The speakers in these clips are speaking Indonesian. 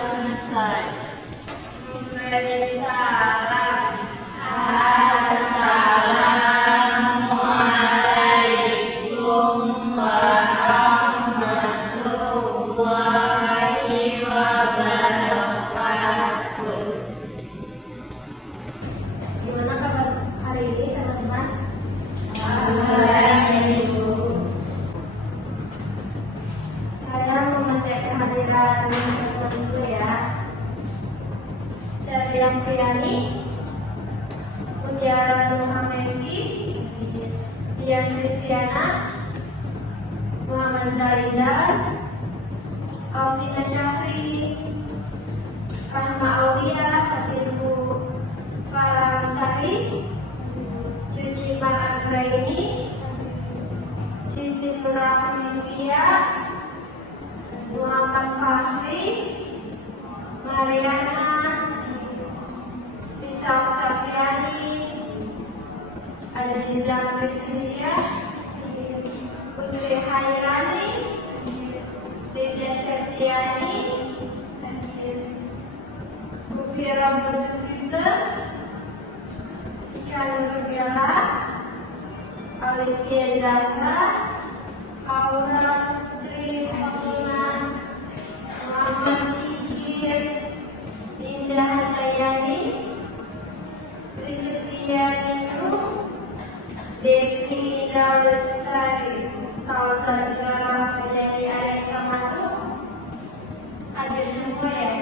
Selesai. Memberi salam. Assalamualaikum warahmatullahi wabarakatuh. Gimana kabar hari ini teman-teman? Alhamdulillah, Ibu. Saya mengecek kehadiran teman-teman dulu ya. Serian Priani, Mutiara Nurhamesti, Dian Kristiana, Muhammad Zaidan, Alvina Syahri, Rahma Aulia, Ibu Farah Lestari, Suci Maranggraini, Siti Nurhafifia, Muhammad Fahri, Mariana, Lisa Oktaviani, Aziza Priscilia, Putri Hairani, Lydia Septiani, Kufira Bututinten, Ika Nurbella, Olivia Zahra, Aura Putri Fatima, Muhammad Sikir, Indah Handayani, Priscilia Nitu, Devi Ida Lestari. Salah satu orang menjadi ada yang tak masuk, ada semua ya.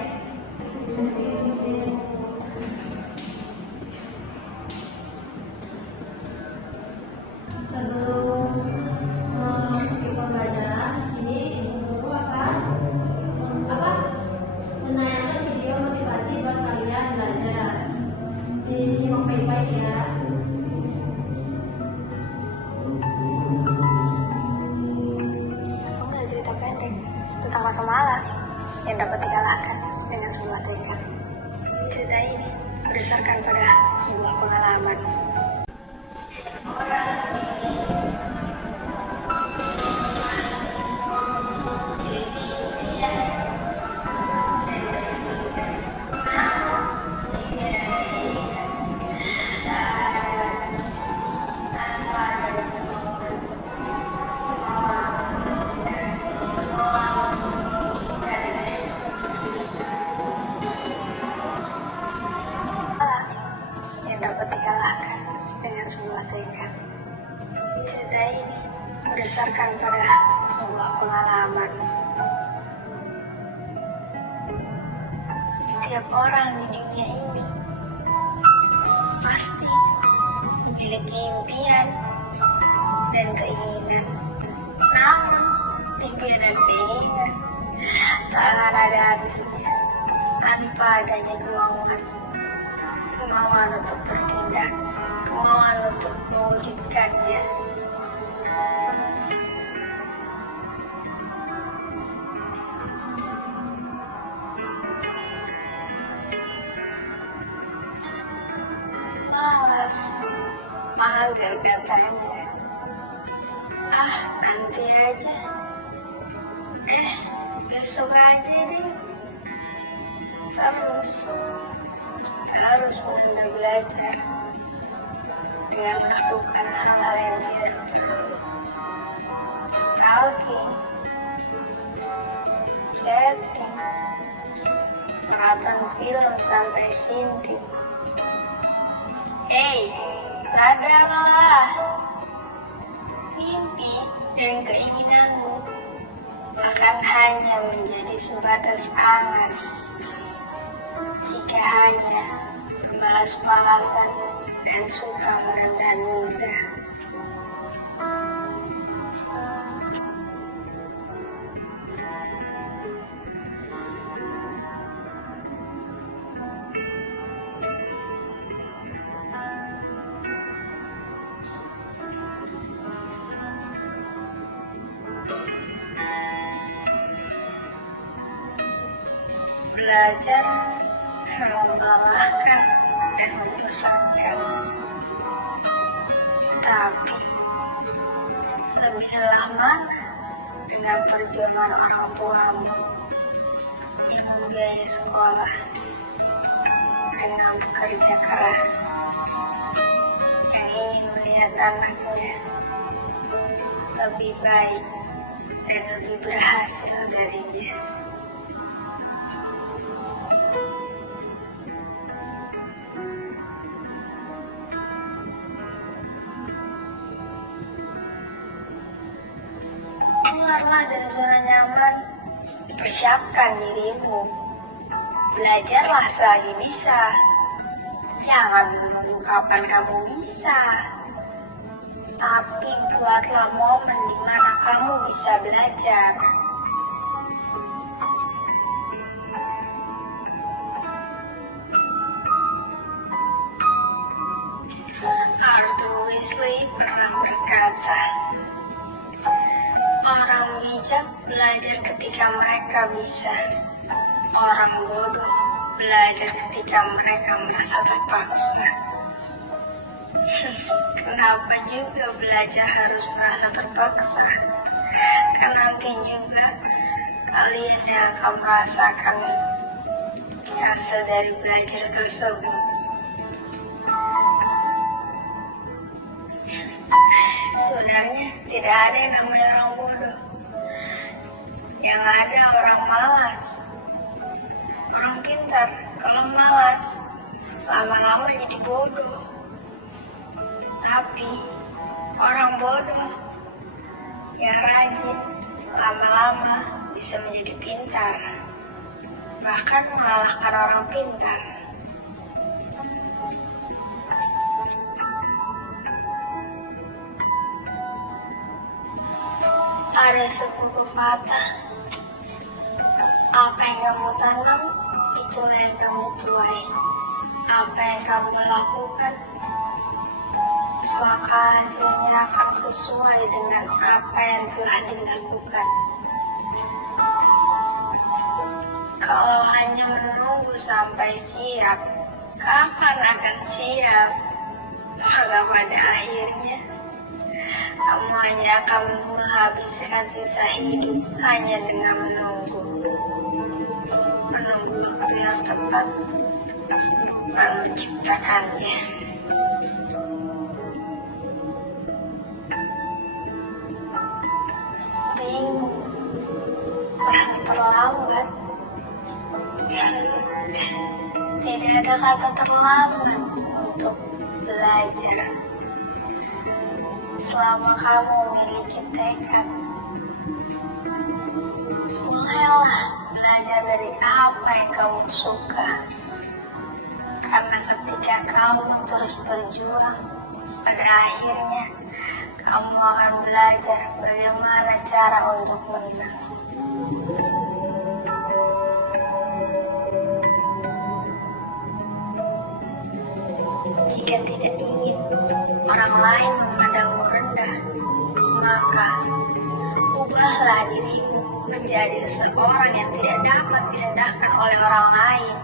Sebelum memasuki pembelajaran di sini, Ibu akan menayangkan video motivasi buat kalian belajar. Disimak baik-baik ya. Sekolah ada cerita pendek tentang masa malas yang dapat dikalahkan dengan sebuah tekad. Cerita ini berdasarkan pada sebuah pengalaman. Yang dapat dikalahkan dengan sebuah tekad. Cerita ini berdasarkan pada sebuah pengalaman. Setiap orang di dunia ini pasti memiliki impian dan keinginan. Namun, impian dan keinginan tak akan ada artinya tanpa adanya kemauan. Kemauan untuk bertindak, kemauan untuk mewujudkannya. Malas, mager katanya. Nanti aja. Besok aja deh. Harus mulai belajar dengan melakukan hal-hal yang tidak perlu. Stalking, chatting, nonton film sampai sinting. Sadarlah, mimpi dan keinginanmu akan hanya menjadi sebatas angan jika hanya malas-malasan dan suka menunda-nunda. Belajar melelahkan dan membosankan. Tapi lebih lelah mana dengan perjuangan orang tuamu yang membiayai sekolah dengan bekerja keras, yang ingin melihat anaknya lebih baik dan lebih berhasil darinya. Keluarlah dari zona nyaman, persiapkan dirimu, belajarlah selagi bisa. Jangan menunggu kapan kamu bisa, tapi buatlah momen di mana kamu bisa belajar. Arthur Weasley pernah berkata, orang bijak belajar ketika mereka bisa. Orang bodoh belajar ketika mereka merasa terpaksa. Kenapa juga belajar harus merasa terpaksa? Kan nanti juga kalian yang akan merasakan hasil dari belajar tersebut. Sebenarnya tidak ada yang namanya orang bodoh. Yang ada orang malas. Orang pintar, kalau malas, lama-lama jadi bodoh. Tapi orang bodoh yang rajin, lama-lama bisa menjadi pintar. Bahkan mengalahkan orang pintar. Ada sebuah pepatah, apa yang kamu tanam, itulah yang kamu tuai. Apa yang kamu lakukan, maka hasilnya akan sesuai dengan apa yang telah dilakukan. Kalau hanya menunggu sampai siap, kapan akan siap? Maka pada akhirnya kamu hanya akan menghabiskan sisa hidup hanya dengan menunggu waktu yang tepat, bukan menciptakannya. Bingung, merasa terlambat. Tidak ada kata terlambat untuk belajar. Selama kamu memiliki tekad, mulailah belajar dari apa yang kamu suka. Karena ketika kamu terus berjuang, pada akhirnya kamu akan belajar bagaimana cara untuk menang. Jika tidak ingin orang lain memandangmu rendah, maka ubahlah dirimu menjadi seorang yang tidak dapat direndahkan oleh orang lain.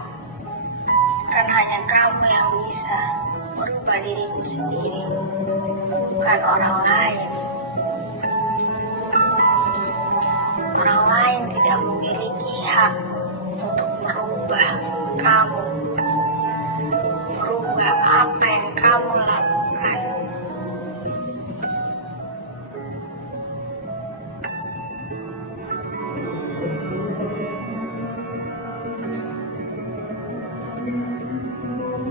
Kan hanya kamu yang bisa merubah dirimu sendiri, bukan orang lain. Orang lain tidak memiliki hak untuk merubah kamu, merubah apa yang kamu lakukan.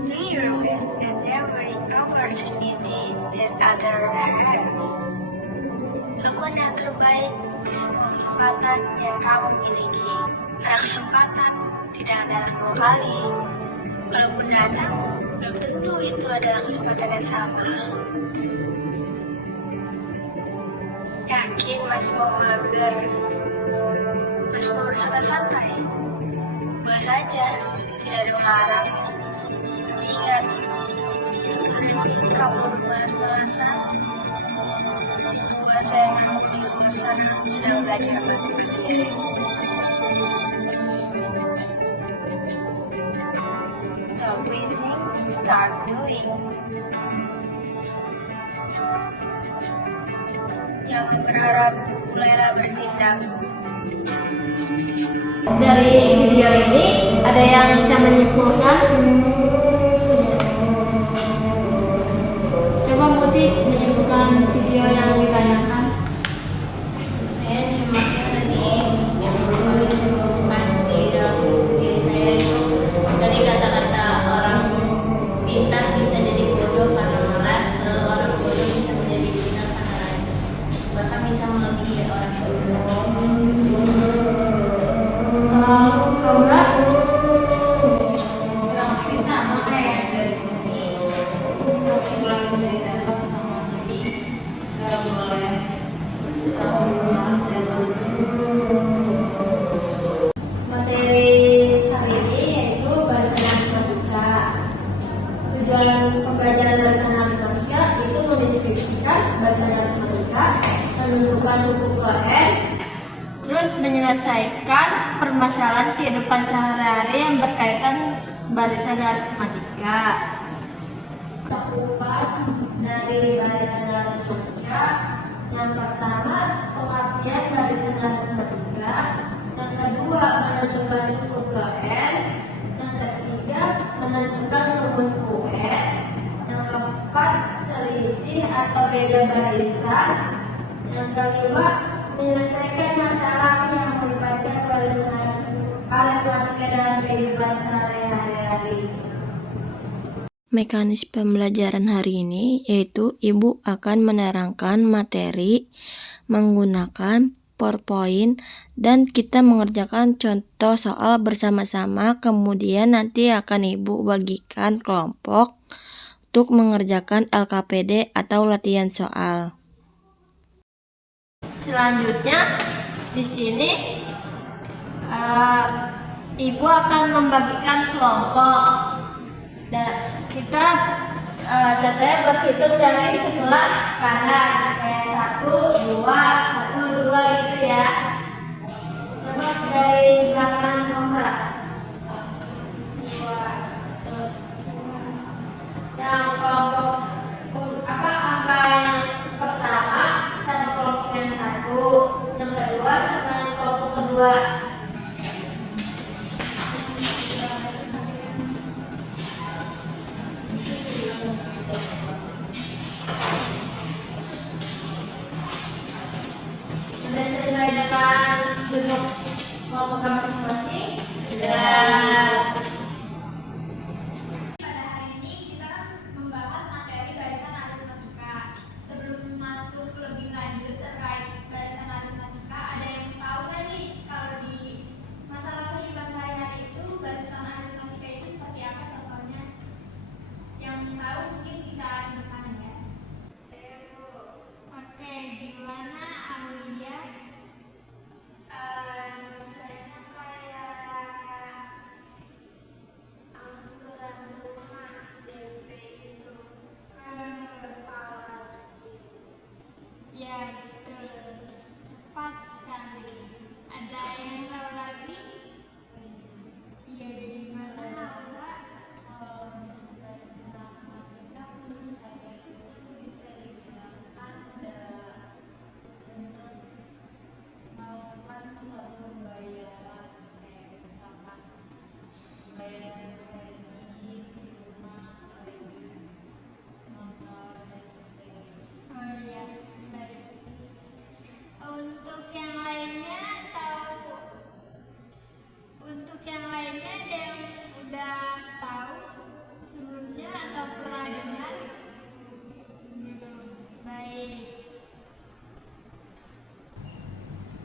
There is and every opportunity that other have. Lakukan yang terbaik di semua kesempatan yang kamu miliki. Karena kesempatan tidak datang dua kali. Walaupun datang, belum tentu itu adalah kesempatan yang sama. Yakin masih mau mager? Masih mau bersantai-santai? Buat saja, tidak ada melarang. Tapi ingat, yang terhenti kamu bermalas-malasan. Dua sayanganmu di luar sana sedang belajar mati-matian. stop breathing, start doing. Jangan berharap, mulailah bertindak. Dari video ini ada yang bisa menyimpulkan? Coba Muti menyimpulkan video yang ditayangkan. Saya nyimaknya tadi yang paling pasti dalam diri saya itu tadi kata-kata orang pintar bisa jadi bodoh karena malas, lalu orang bodoh bisa menjadi pintar karena rajin, bahkan bisa melebihi orang yang pintar. Aura kurang lebih sama kayak dari Muti, masih ulang dari dapat sama, jadi nggak boleh terlalu malas dan Materi hari ini yaitu bahasa matematika. Tujuan pembelajaran bahasa matematika itu mendeskripsikan bahasa matematika, menentukan suku ke N, terus menyelesaikan permasalahan kehidupan sehari-hari yang berkaitan barisan aritmatika. cakupan dari barisan aritmatika. Yang pertama, pengertian barisan aritmatika. Yang kedua, menentukan suku ke N. Yang ketiga, menentukan rumus UN. Yang keempat, selisih atau beda barisan. Yang kelima, menyelesaikan masalah yang melibatkan barisan aritmatika dalam kehidupan sehari-hari. Mekanisme pembelajaran hari ini yaitu Ibu akan menerangkan materi menggunakan PowerPoint dan kita mengerjakan contoh soal bersama-sama, kemudian nanti akan Ibu bagikan kelompok untuk mengerjakan LKPD atau latihan soal. Selanjutnya di sini Ibu akan membagikan kelompok dan kita contohnya berhitung dari sebelah kanan kayak 1, 2, 1, 2 gitu ya. Coba dari sebelah kanan Aura. 1, 2, 3. Yang kelompok angka yang pertama sama kelompok yang 1, yang kedua sama yang kelompok kedua. Sudah sesuai dengan bentuk kelompok masing-masing? Sudah. Pada hari ini kita membahas materi barisan aritmatika. Sebelum masuk lebih lanjut terkait barisan aritmatika, ada yang tahu nggak nih kalau di masalah kehidupan sehari-hari itu barisan aritmatika itu seperti apa contohnya? Yang tahu mungkin bisa depan ya. Oke, gimana Aulia? Misalnya kayak angsuran rumah DP itu kan berkala. Ya betul, tepat sekali. Ada yang tahu lagi? Iya, gimana Aura? Oh iya, baik. Untuk yang lainnya tahu? Untuk yang lainnya ada yang udah tahu sebelumnya atau pernah dengar? Belum. Baik.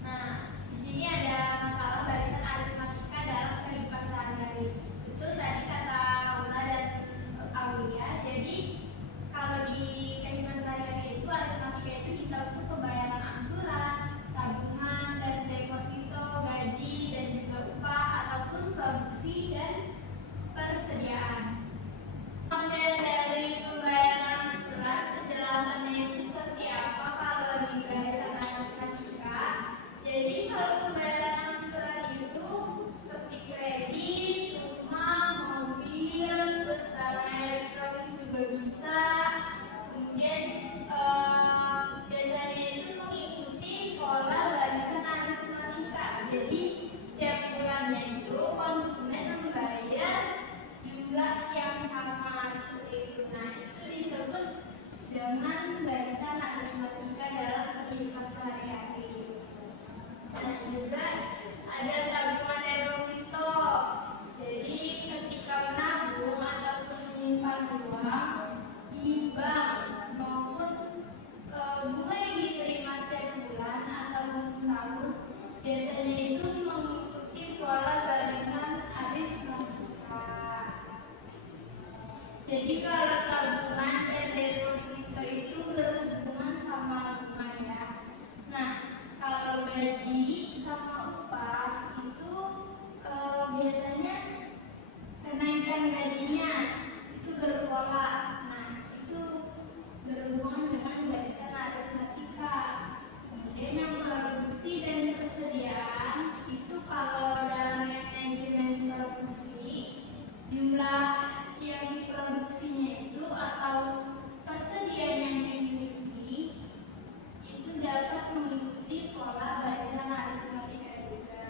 Nah, di sini ada masalah barisan aritmatika dalam kehidupan sehari-hari. Betul tadi kata Laura dan Aulia. Jadi kalau di kehidupan sehari-hari itu aritmatika itu bisa untuk pembayaran angsuran, tabungan dan deposito, gaji dan juga upah ataupun produksi dan persediaan. Konten dari pembayaran angsuran, penjelasannya itu seperti apa kalau di barisan aritmatika? Jadi kalau pembayaran angsuran itu seperti kredit, rumah, mobil, Jadi kalau tabungan dan deposito itu berhubungan sama bunga ya. Nah, kalau gaji sama upah itu biasanya kenaikan gajinya itu berpola. Nah, itu berhubungan dengan barisan aritmatika. Kemudian yang produksi dan persediaan itu kalau dalam manajemen produksi, jumlah yang diproduksinya itu atau persediaan yang dimiliki itu dapat mengikuti pola barisan aritmatika juga.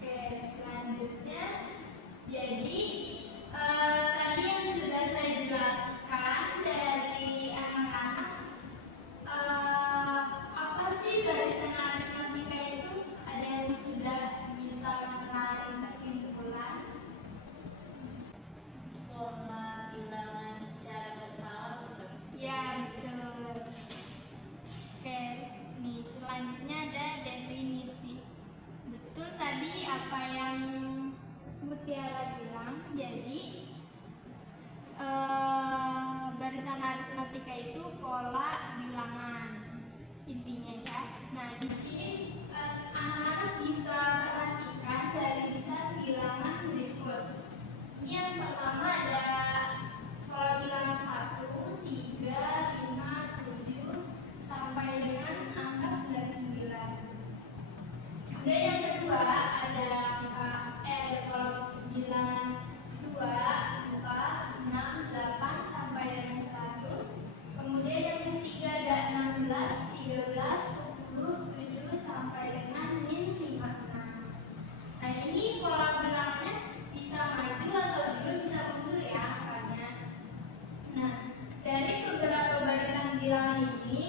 Oke, selanjutnya jadi tadi yang sudah saya jelaskan dari anak-anak, apa sih barisan aritmatika itu? Ada yang sudah bisa menarik kesimpulan? Pola bilangan secara berkala bukan? Ya, betul. Oke, nih selanjutnya ada definisi. Betul tadi apa yang Mutiara bilang. Jadi barisan aritmatika itu pola bilangan intinya ya. Nah, di sini anak-anak bisa perhatikan barisan bilangan berikut. Ini yang pertama ada pola bilangan 1, 3, 5, 7 sampai dengan angka 99. Kemudian yang kedua ada pola bilangan 2, 4, 6, 8 sampai dengan 100. Kemudian yang ketiga ada 16, 13, 10, 7 sampai dengan min 56. Nah, ini pola bilangannya bisa maju atau juga bisa mundur ya angkanya. Nah, dari beberapa barisan bilangan ini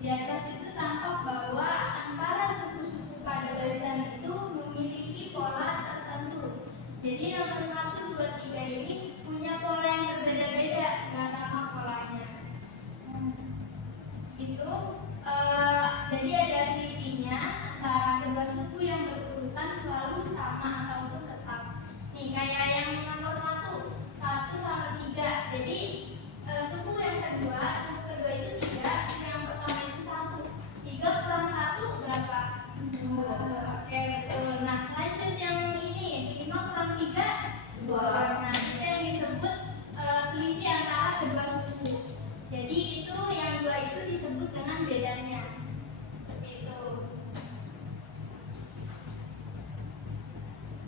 di atas itu tampak bahwa antara suku-suku pada barisan itu memiliki pola tertentu. Jadi nomor 1, 2, 3 ini punya pola yang berbeda-beda, nggak sama polanya. Itu jadi ada selisihnya antara kedua suku yang berurutan selalu sama ataupun tetap. Nih kayak yang nomor 1 sama 3. Jadi suku kedua itu 3, suku yang pertama itu 1. 3 kurang 1 berapa? 2. Oke, betul. Nah, lanjut yang ini, 5 kurang 3 2. Nah, itu yang disebut selisih antara kedua suku. Jadi itu yang 2 itu disebut dengan bedanya. Seperti itu.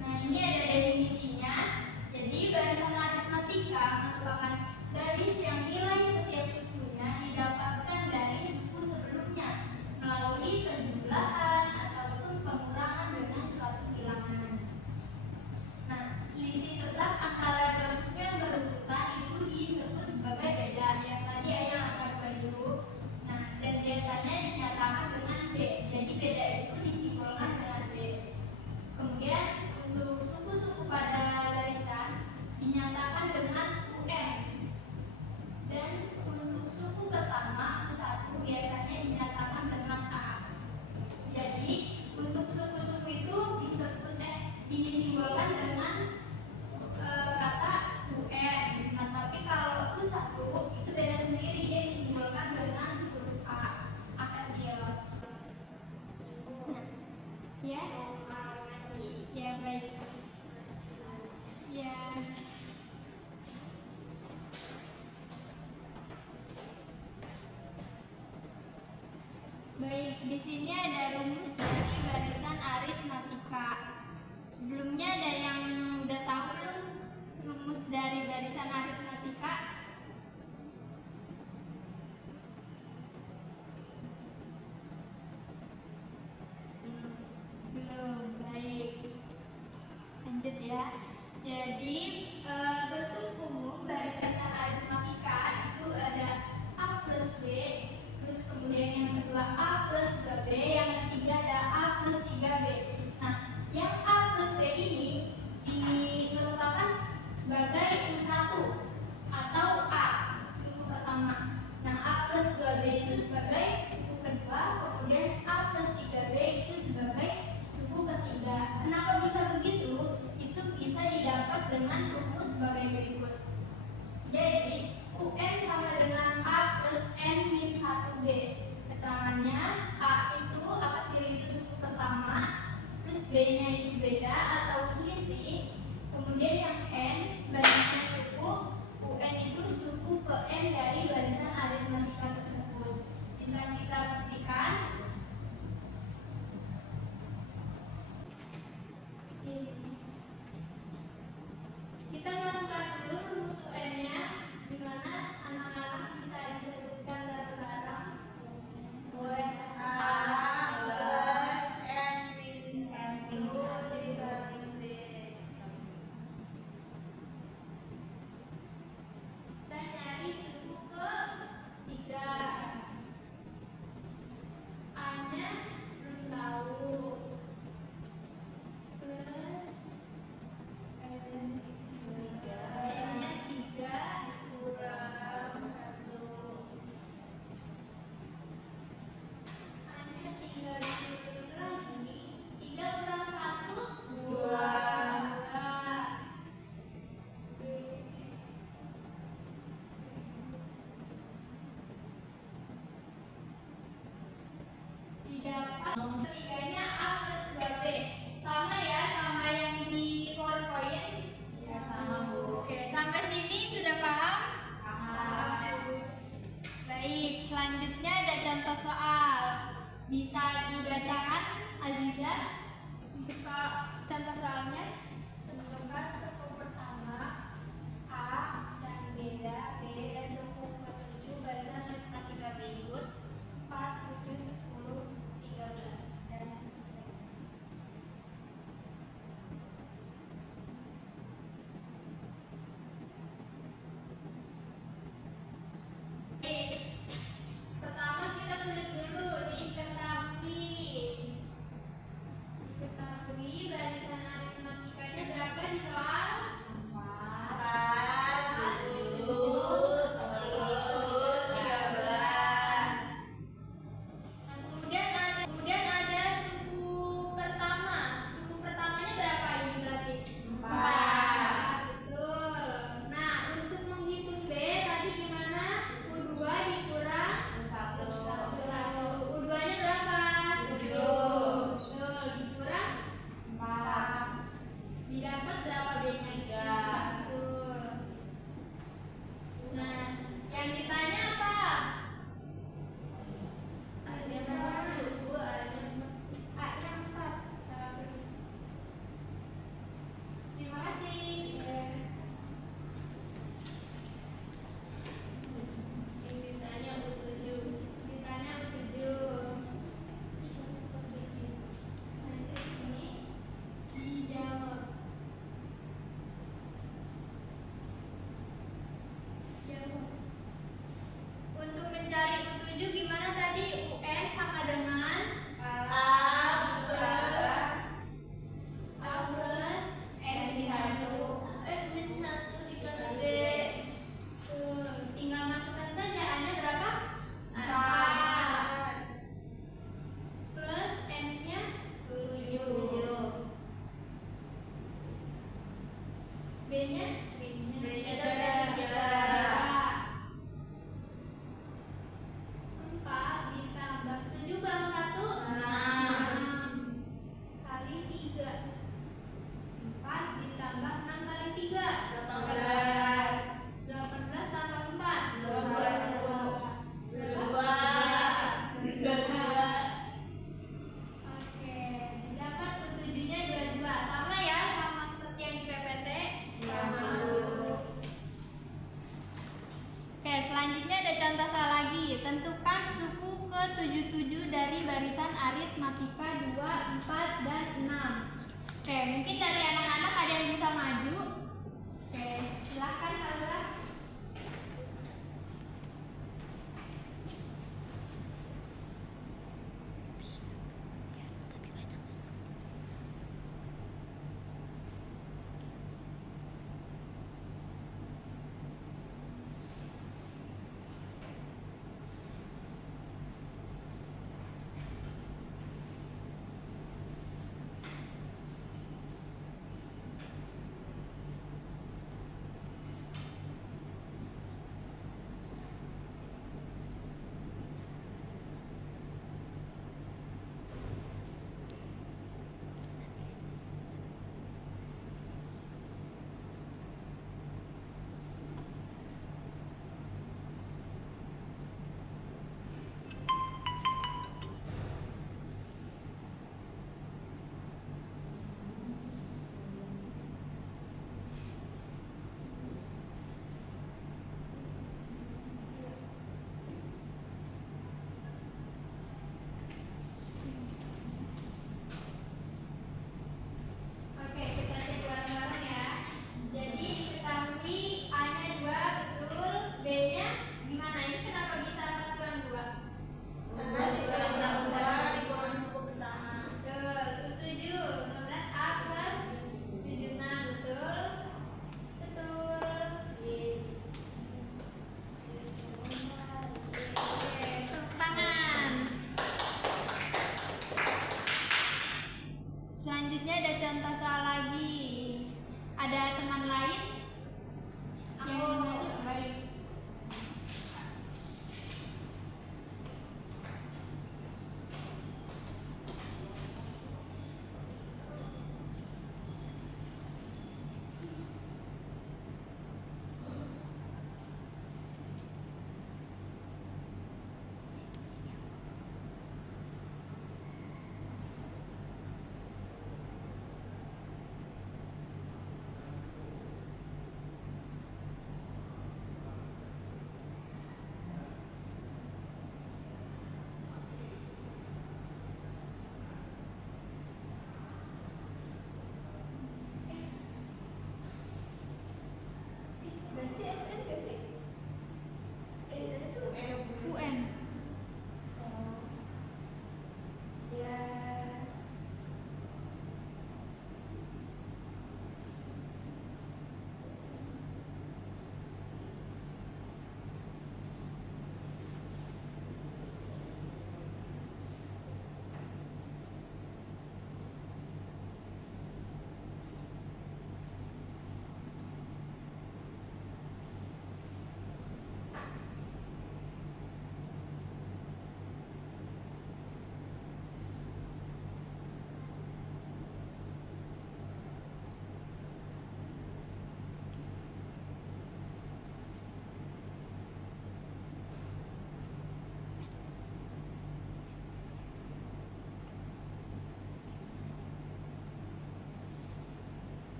Nah, ini ada definisinya. Jadi barisan aritmatika merupakan garis yang nilai setiap sukunya didapatkan dari suku sebelumnya melalui penjumlahan ataupun pengurangan dengan suatu bilangan. Nah, selisih tetap antara dua suku yang berurutan itu disebut sebagai beda. Yang tadi yang angka 2 itu. Nah, dan biasanya dinyatakan dengan B. Jadi beda itu disimbolkan dengan B. Kemudian untuk suku-suku pada barisan dinyatakan dengan UN. Dan untuk suku pertama U1 biasanya dinyatakan dengan A. Jadi untuk suku-suku itu disimbolkan dengan kata UN. Nah, tapi kalau U1 itu beda sendiri, dia disimbolkan dengan huruf A kecil. Nah, ya, ya baik. Ya. Baik, di sini ada rumus dari barisan aritmatika. Sebelumnya ada yang udah tahu belum rumus dari barisan aritmatika? Belum. Baik. Lanjut ya. Jadi bentuk umum barisan aritmatika itu ada A plus B, terus kemudian yang kedua A plus 2B, yang ketiga ada A plus 3B. Nah, yang A plus B ini merupakan sebagai U1 atau A, suku pertama. Nah, A plus 2B itu sebagai suku kedua, kemudian A plus 3B itu sebagai suku ketiga. Kenapa bisa begitu? Itu bisa didapat dengan rumus sebagai berikut. Bisa dibacakan, Aziza, untuk contoh soalnya. Tentukan suku pertama A dan beda B dan suku ke-7 barisan matematika berikut 4, 7, 10, 13 dan seterusnya. Pertama kita tulis dulu, diketahui barisan aritmatikanya berapa di soal? 4, 7, 10, 13. Nah, kemudian ada suku pertama. Suku pertamanya berapa ini berarti? 4. Betul. Nah, untuk menghitung B tadi gimana? U2 dikurang 1. U2-nya berapa? 7. Betul, dikurang 4. didapat berapa B-nya? 3. Betul. Nah, yang ditanya apa? Ada suku, ada A-nya 4. Salah tulis. Terima kasih. yang ditanya U7. Ditanya U7. Nanti sini dijawab. Jawab. Untuk mencari U7 gimana tadi? UN sama dengan A plus A plus N-1. N-1 dikali D. Tuh, tinggal masukkan saja A-nya berapa? 4. Plus N-nya 7. 7. B-nya B-nya Itu ada 3. 4 ditambah 7 bang 1 6 kali 3. 4 ditambah 6 kali 3 18. 18 tambah 4 2. Oke, didapat U7-nya 22. Sama ya, sama seperti yang di PPT. Sama. Oke, selanjutnya ada contoh soal lagi. Tentukan suku ke-77 dari barisan aritmatika 2, 4, dan 6. Oke, mungkin dari anak-anak ada yang bisa maju. Oke, silakan Laura. Oke, kita cek bareng-bareng ya. Jadi diketahui A-nya 2 betul, B-nya gimana? Ini kenapa bisa 4 kurang 2? Dikurang suku pertama. Betul, U7. Kemudian A plus 76 betul. Betul. Oke, tepuk tangan. Selanjutnya ada contoh soal lagi. Ada teman lain yang ingin maju? Baik.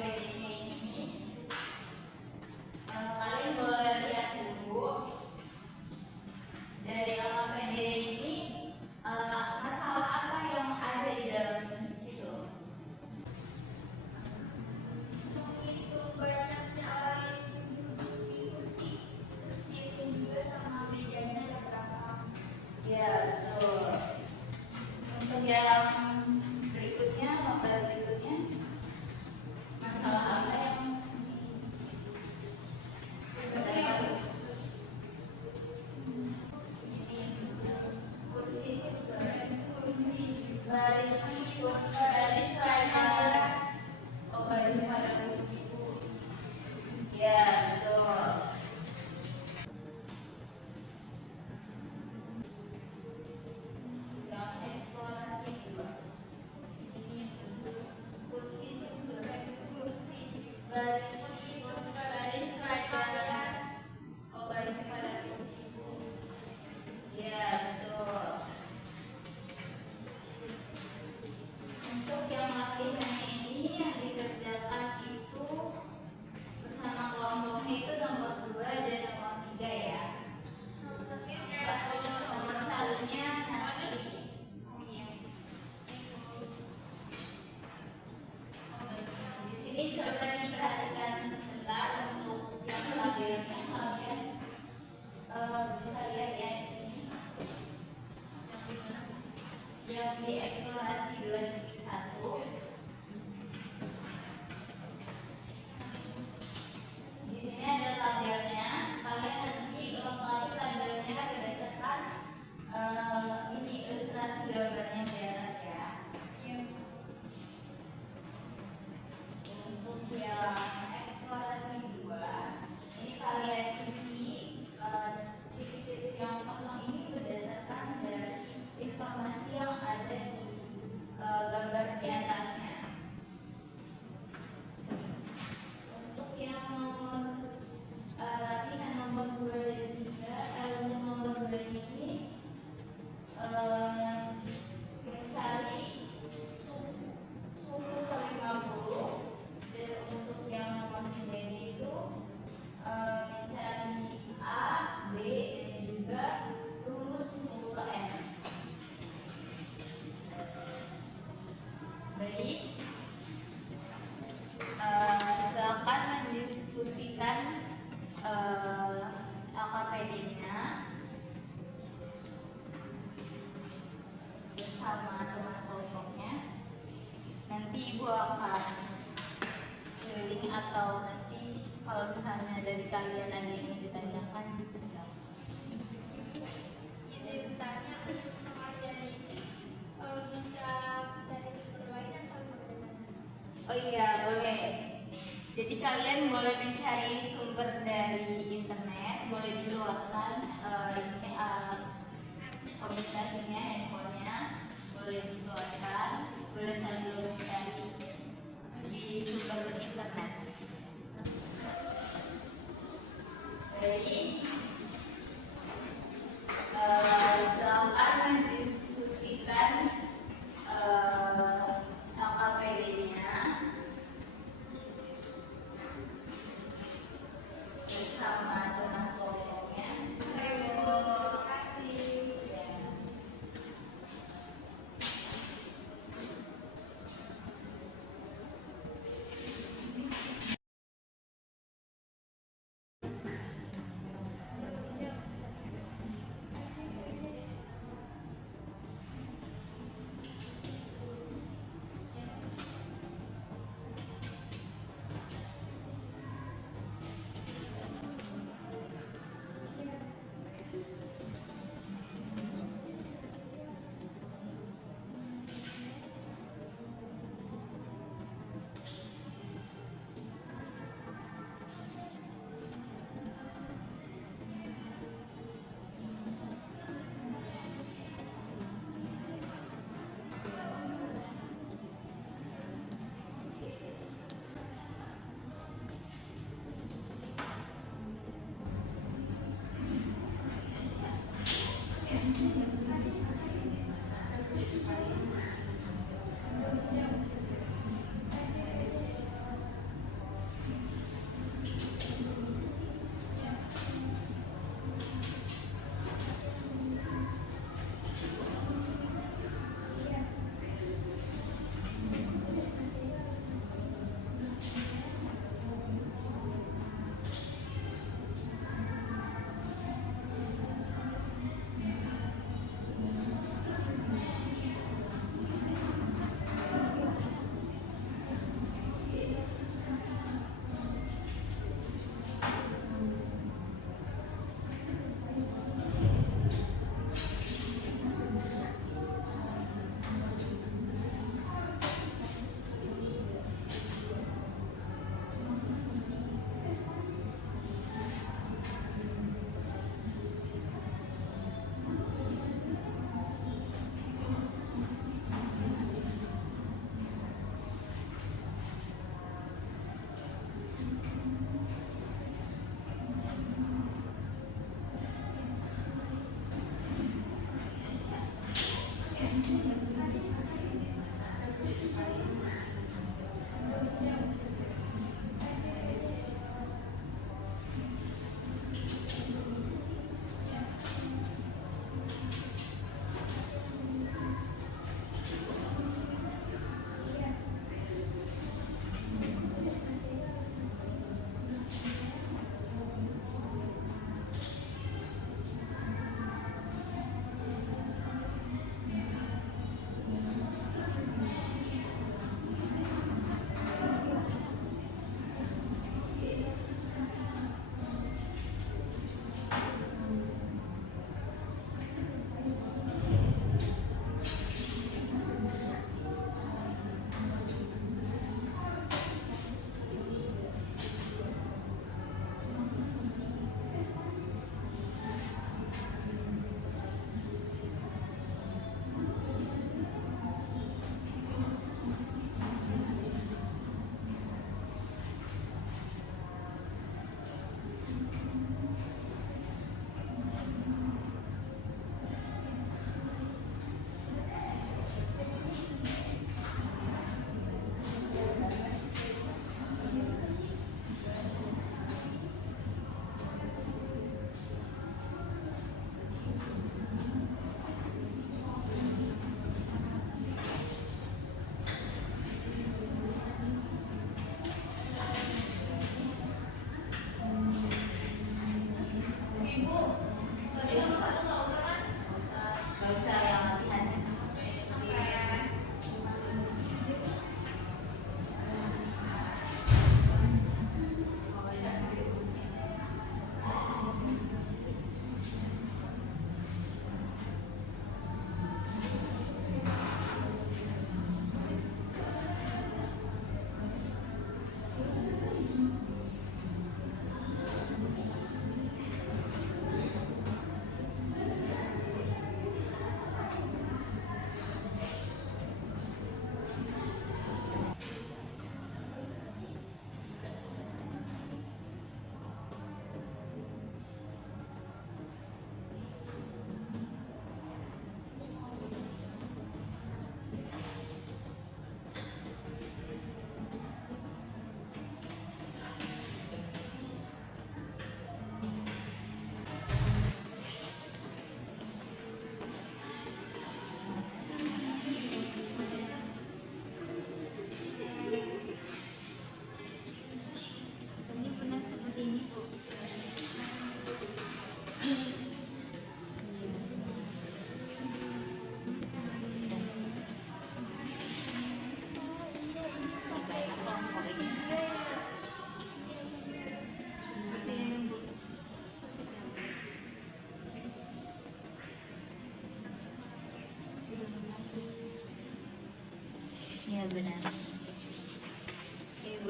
LKPD-nya ini, kalian boleh lihat dulu dari LKPD ini masalah apa yang ada di dalam situ. Itu banyaknya orang yang duduk di kursi, terus dihitung juga sama mejanya ada berapa. Ya, betul. Untuk yang berikutnya, gambar berikutnya, masalah apa yang kursi baris pada baris pada kursi Bu. ya betul. Yang eksplorasi dua ini kursi kursi baris pada Baris pada kursi Bu. ya betul. Untuk yang latihan ini yang dikerjakan itu bersama kelompoknya itu nomor 2 dan nomor 3 ya. Nomor satunya nanti. Di sini coba diperhatikan sebentar untuk yang labelnya kalian bisa lihat ya di sini. Yang dieksplorasi 2.1. Di sini ada tabelnya. Kalian nanti lengkapi tabelnya berdasarkan ini ilustrasi gambarnya di atas ya. Untuk yang eksplorasi 2, ini kalian isi titik-titik yang kosong ini berdasarkan dari informasi yang ada di gambar di atasnya. Untuk yang nomor latihan nomor 2 dan 3, untuk nomor 2 ini mencari suhu ke-50, dan untuk yang nomor 3 itu mencari A, B, dan juga rumus suhu ke N. Baik, silakan mendiskusikan LKPD-nya bersama teman kelompoknya. Nanti Ibu akan keliling atau nanti kalau misalnya dari kalian ada yang ingin ditanyakan bisa. Izin bertanya, untuk pengajian ini bisa dari sumber lain atau bagaimana? Oh iya, boleh. Jadi kalian boleh mencari sumber dari internet, boleh diluarkan ini komunikasinya, handphonenya, boleh dikeluarkan, boleh sambil mencari di sumber internet. Baik, silakan mendiskusikan LKPD-nya bersama teman kelompoknya. Terima kasih. Ya.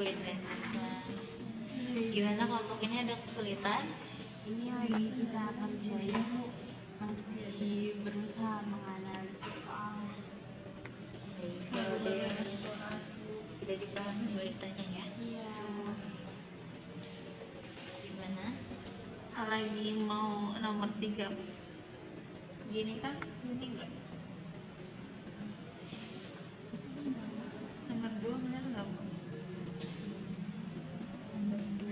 matematika. Gimana kelompok ini ada kesulitan? Ini lagi kita kerjain, Bu. Masih berusaha menganalisis soal. Baik, kalau udah dipahami boleh tanya ya. Iya. Gimana? Lagi mau nomor 3. Gini kan? Gini enggak? Nomor 2 benar enggak, Bu? Nomor 2.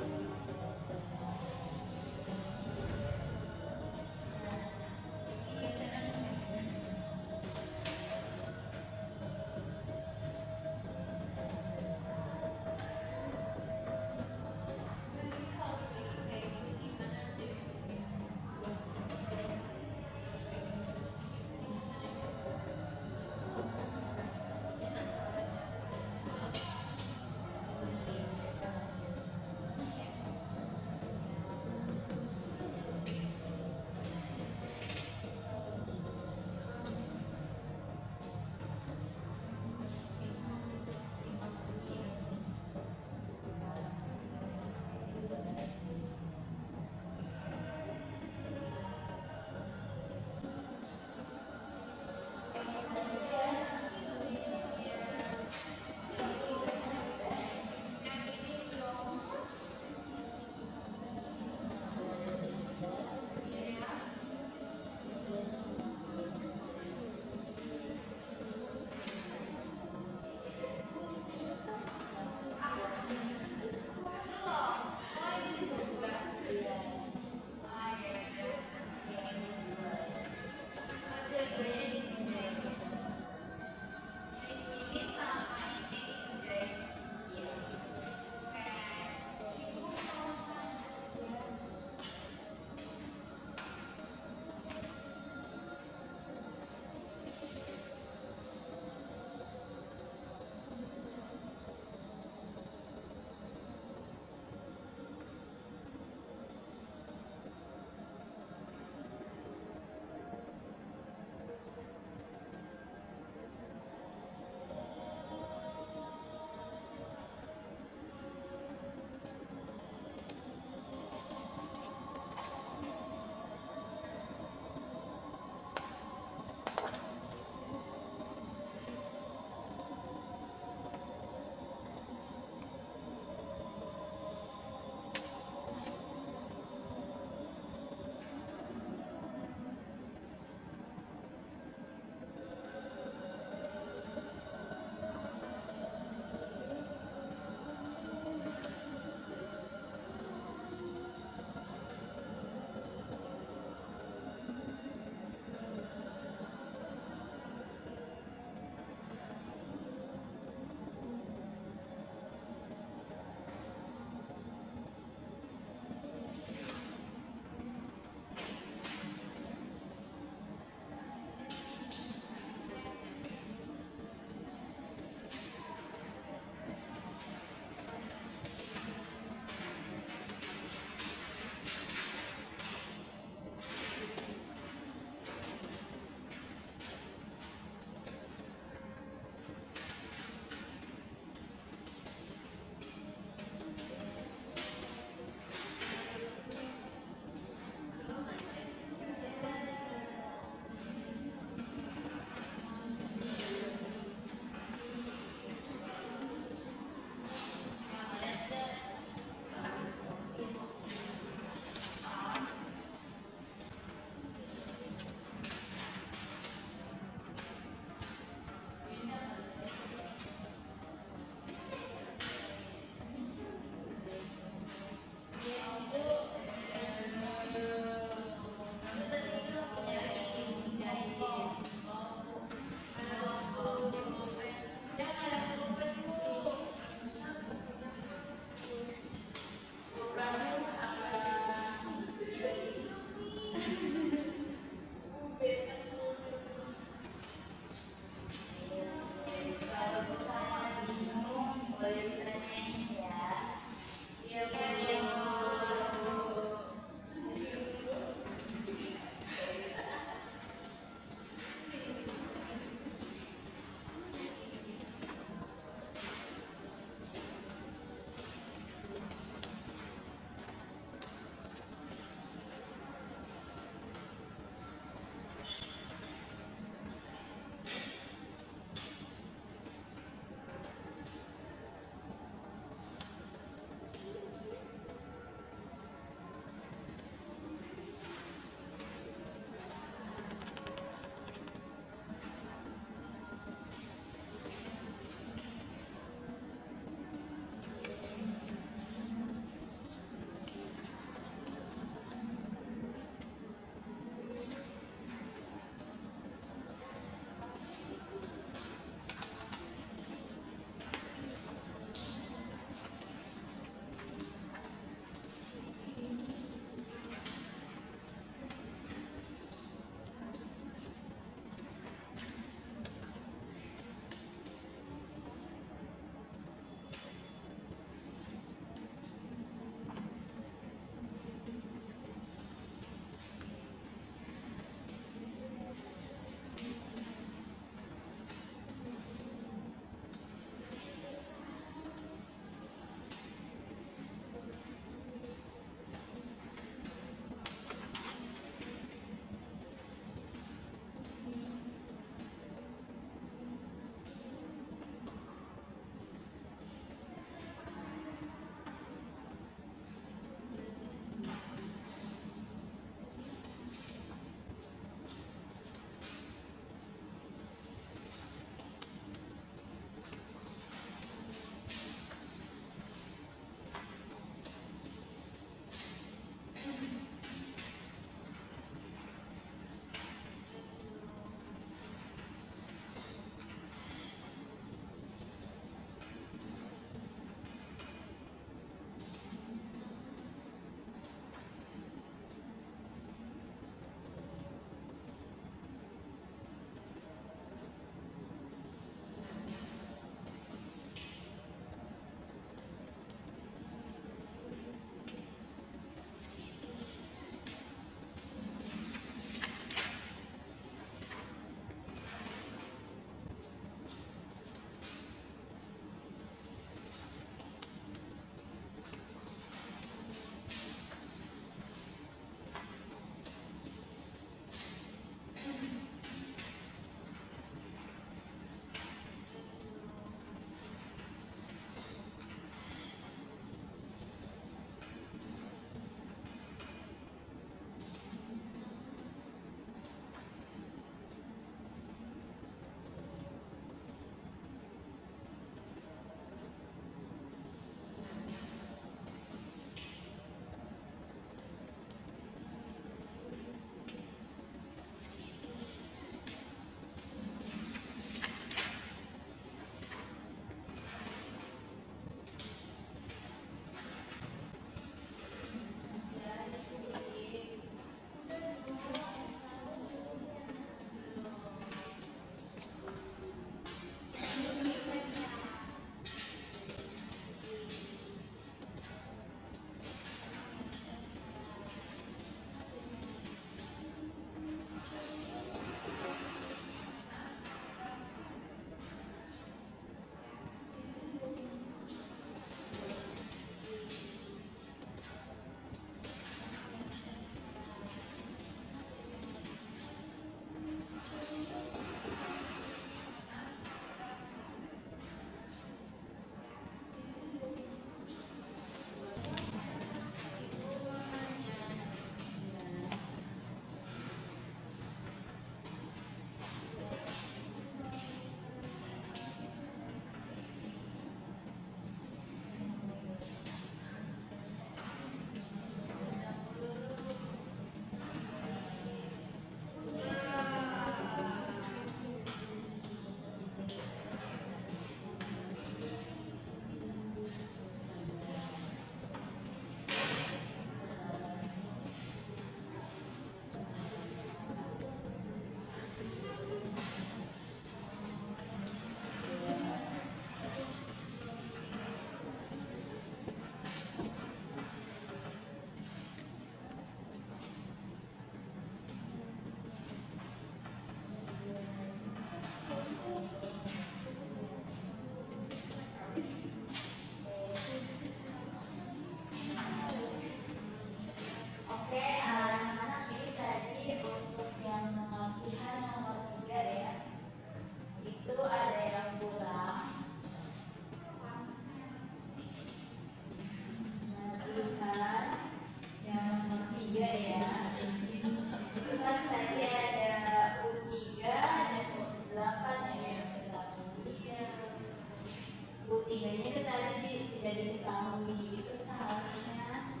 diketahui itu seharusnya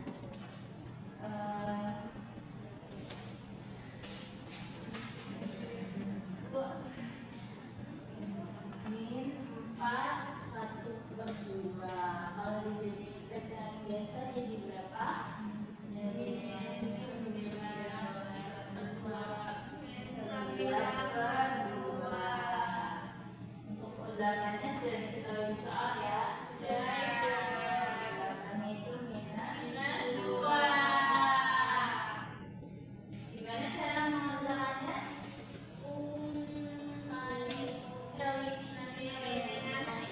min 4/1/2. Kalau jadi pecahan biasa jadi berapa? Jadi 9/2. Untuk ulangannya sudah diketahui di soal ya. Ulangannya itu -2. Gimana cara mengerjakannya?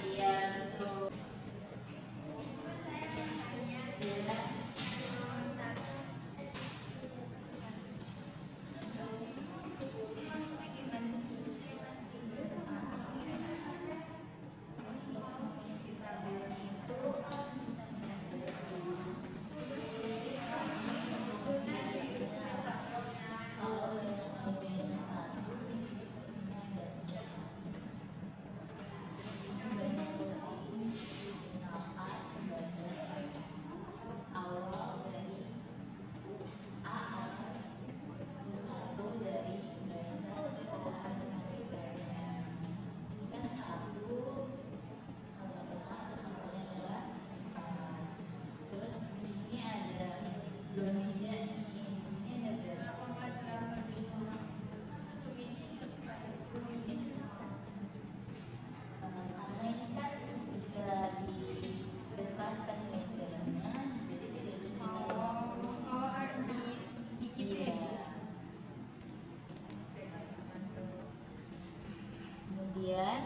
Iya, betul. Terus saya bertanya, nomor 1. Maksudnya gimana sih? Saya masih Awal dari A satu dari dasar sampai garisnya. Ini kan satu satunya atau satunya adalah 4. Terus ini ada 2 meja nih. Di sini ada berapa? Karena ini kan sudah didekatkan mejanya, jadi tidak bisa dikit Iya. ya. Kemudian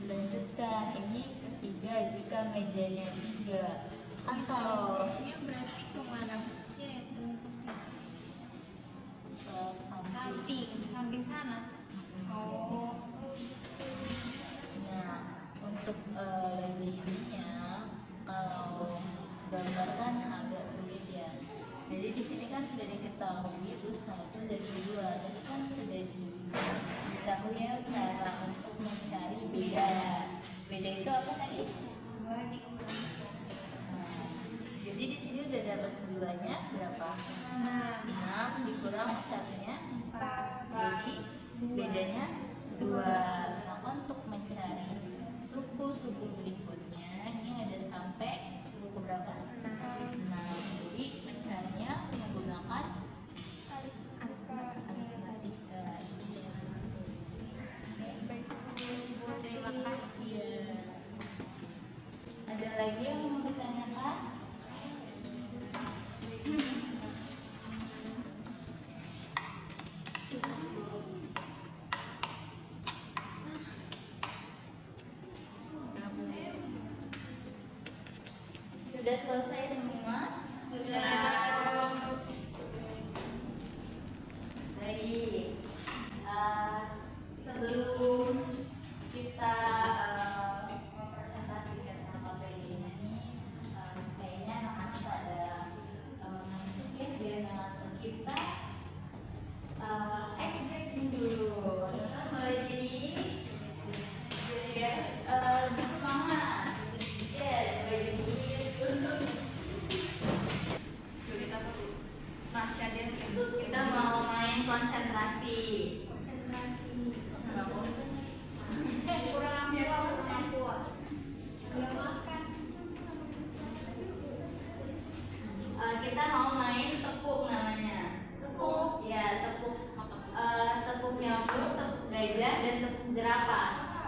dilanjutkan ini ketiga jika mejanya 3. Kan kalau Ini berarti kemana? Sini, samping sana. Oh. nah untuk lebihnya kalau gambar kan agak sulit ya. Jadi di sini kan sudah diketahui itu 1 dan 2, tapi kan sudah diketahui ya cara untuk mencari beda. Beda itu apa tadi? Nah, jadi di sini udah dapat keduanya berapa? 6 dikurang 1-nya 4. Jadi bedanya 2. Maka untuk mencari suku-suku berikutnya ini ada sampai suku ke berapa? 6. Jadi mencarinya menggunakan matematika. Terima kasih. Ada lagi yang mau ditanyakan? Sudah selesai semua? Baik. Sebelum kita mempresentasikan KPD ini, kayaknya anak-anak pada ngantuk ya, biar ngantuk kita ice breaking dulu. Kita mulai jadi lebih semangat. Ya, mulai jadi kita mau main konsentrasi. Kurang kuat. Belum makan. Kita mau main tepuk namanya. Tepuk. Ya, tepuk. Tepuk nyamuk, tepuk gajah, dan tepuk jerapah.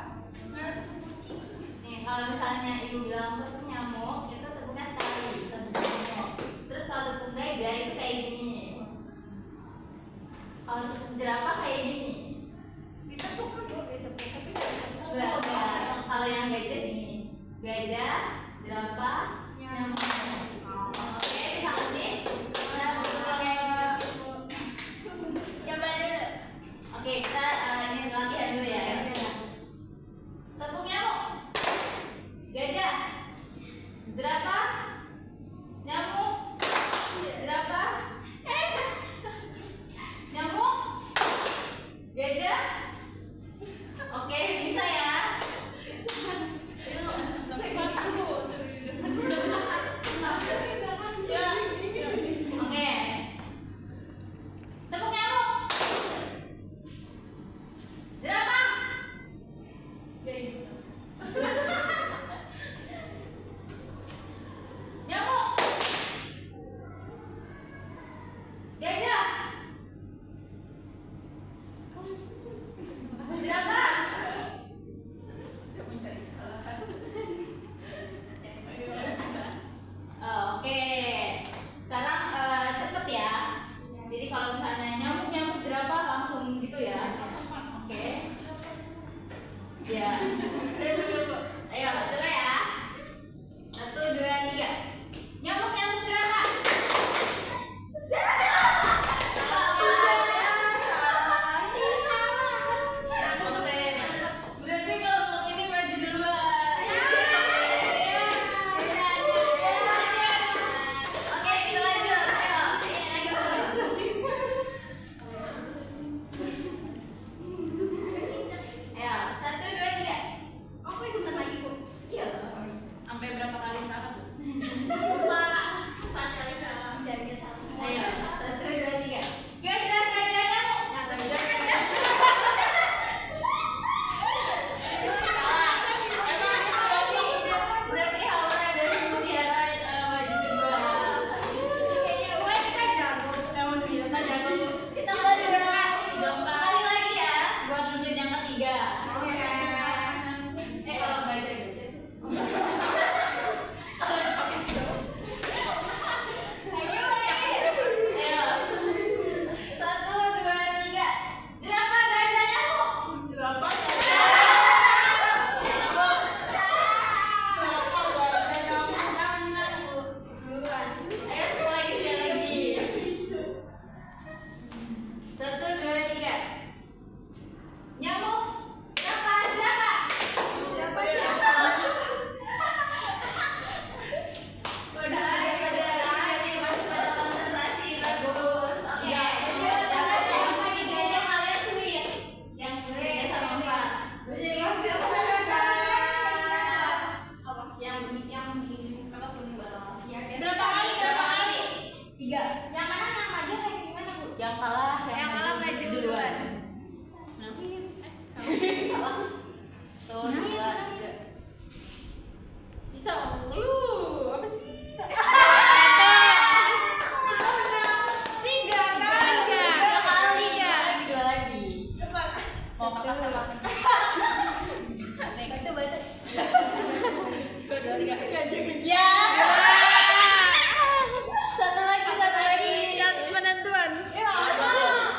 Nih, kalau misalnya ibu bilang tepuk nyamuk, itu tepuknya sekali, tepuk nyamuk. Terus kalau tepuk gajah itu kayak gini. Kalau tepuk jerapah kayak gini. Ditepuk dulu, ditepuk. Tapi Enggak. Kalau yang gajah gini. Gajah, jerapah, nyamuk. Oke, disalurin. Coba dulu. Oke, kita ini latihan dulu ya. Tepuk nyamuk. Gajah. Jerapah. Nyamuk. Jerapah. Nyamuk. Gajah. Oke, bisa ya. mulu. Apa sih? Tiga kali. Dua lagi. Mau kata sama batu. Ya. Satu lagi. Satu penentuan.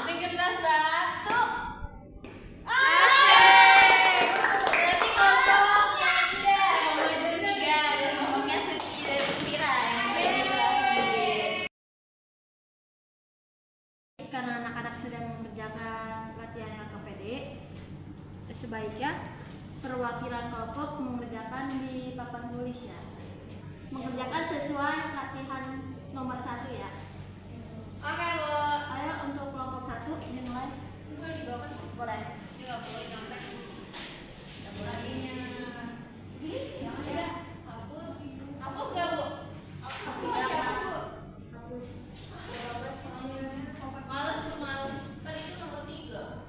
Dengan keras batu. Berarti kelompok yang tidak maju ketiga dan kelompoknya Suci dan Vira yang Karena anak-anak sudah mengerjakan latihan LKPD, sebaiknya perwakilan kelompok mengerjakan di papan tulis ya. Mengerjakan sesuai latihan nomor 1 ya. Oke, Bu. Ayo untuk kelompok 1 dimulai. Boleh dibawa kan? Boleh. Dia nggak boleh nyontek. Larinya. Jangan ya. Hapus. Hapus nggak, Bu? Hapus. Hapus. Males lu males. Tadi itu nomor 3.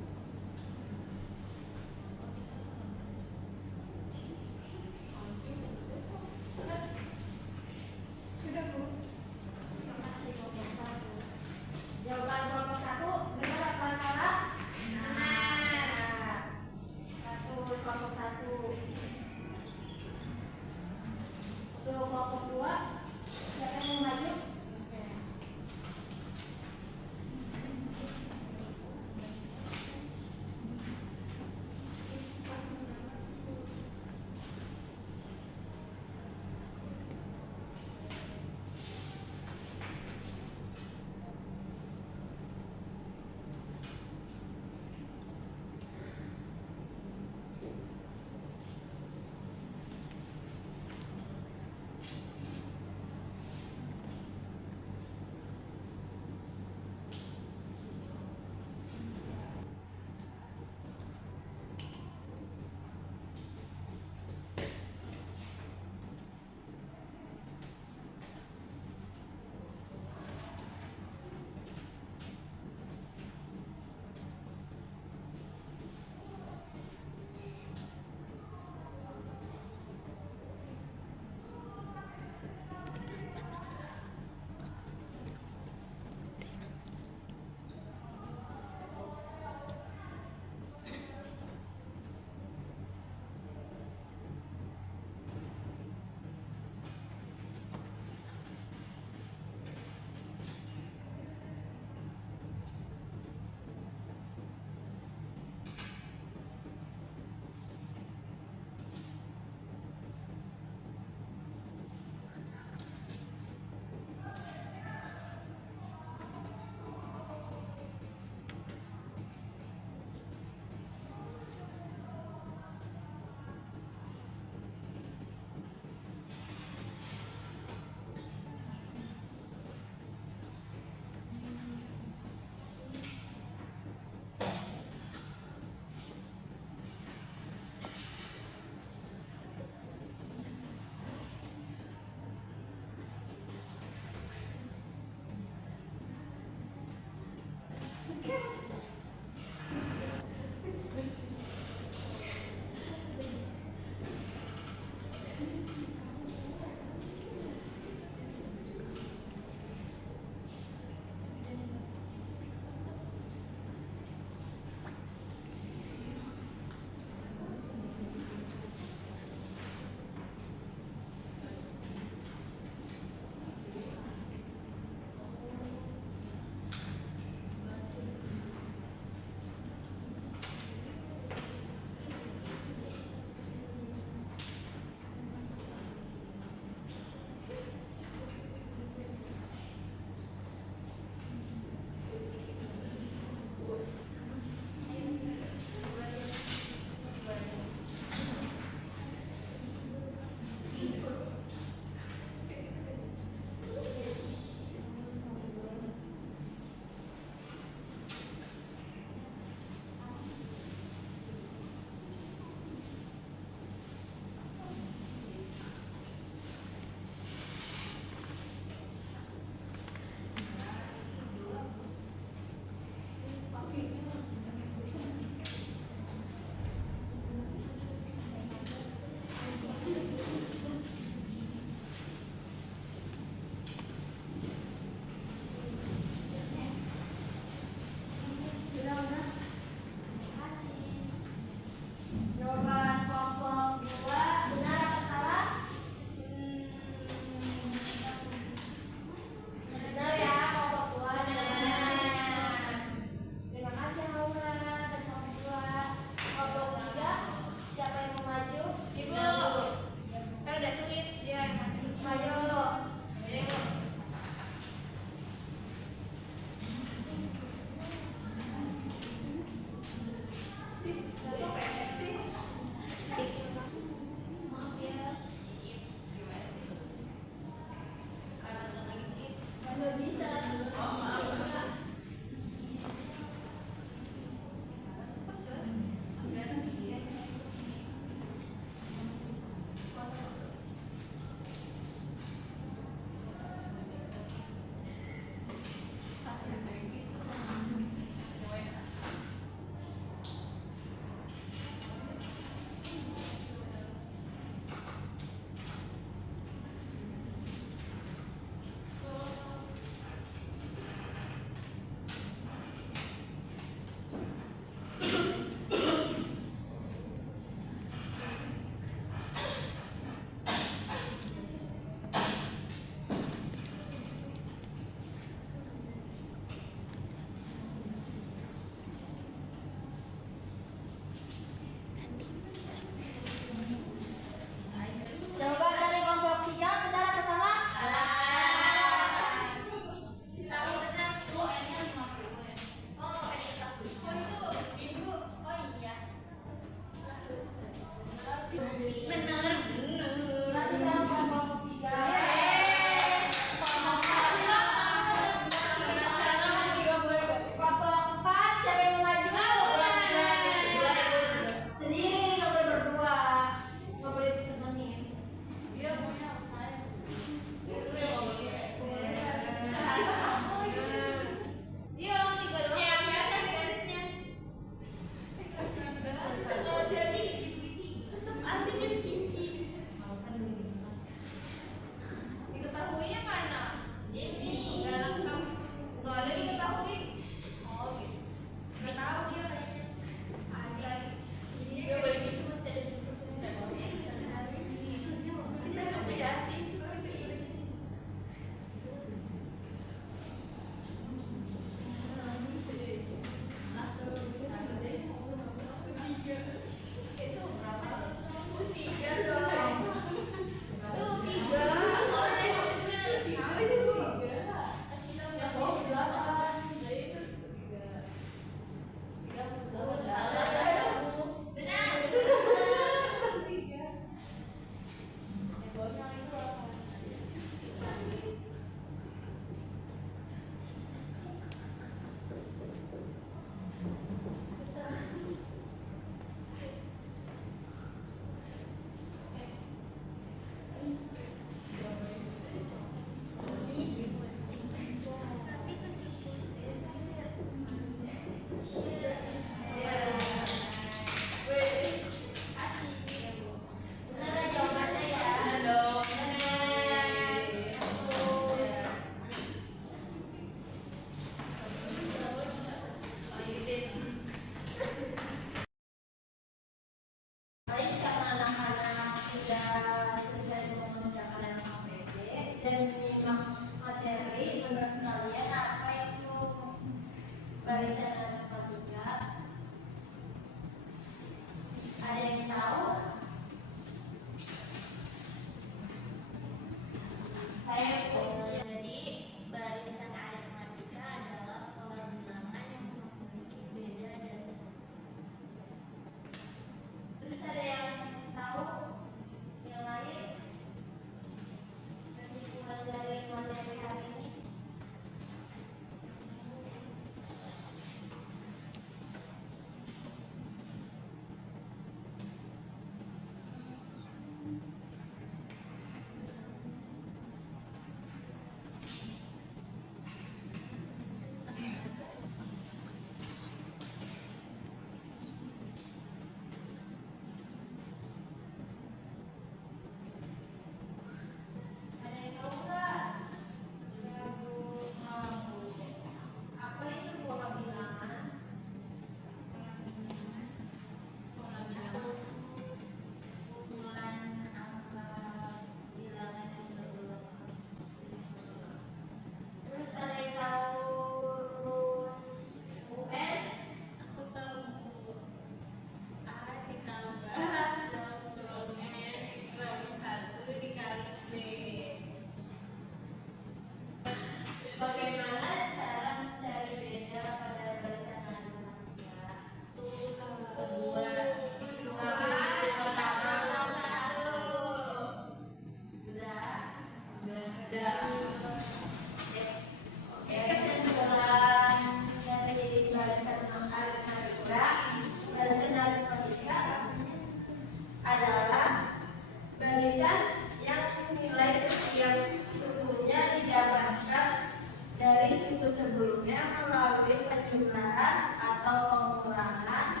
penjumlahan atau pengurangan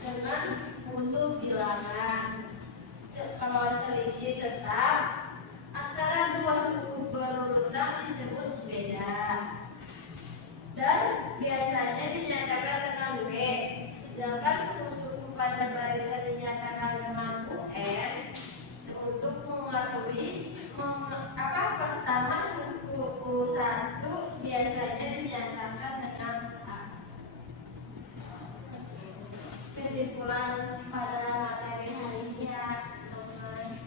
dengan mutu bilangan. Kalau selisih tetap antara dua suku berurutan disebut beda dan biasanya dinyatakan dengan W, sedangkan suku-suku pada barisan dinyatakan dengan UN. Untuk mengetahui pertama suku satu biasanya dinyatakan dengan A. Kesimpulan pada materi hari ini ya, teman-teman.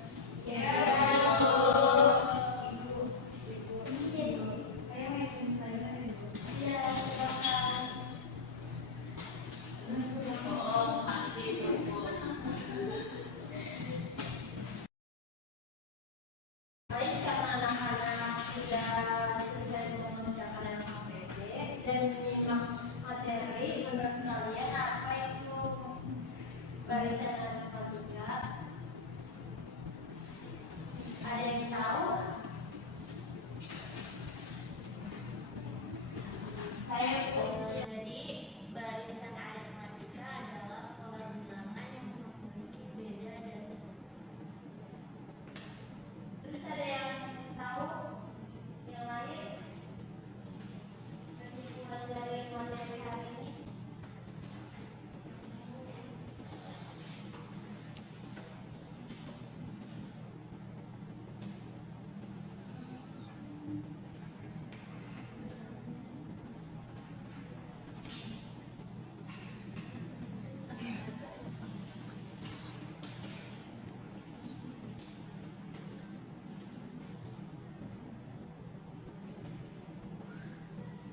Ya. Ibu. Iya dong. Saya mau ikut pelajaran itu. Ya, silakan. Baik, karena anak-anak sudah selesai mengerjakan LKPD dan menyimak materi, menurut kalian apa itu barisan matematika? Ada yang tahu? Saya jadi barisan aritmatika adalah pola bilangan yang memiliki beda dan suku. Terus ada yang tahu yang lain? Kesimpulan dari materi hari ini?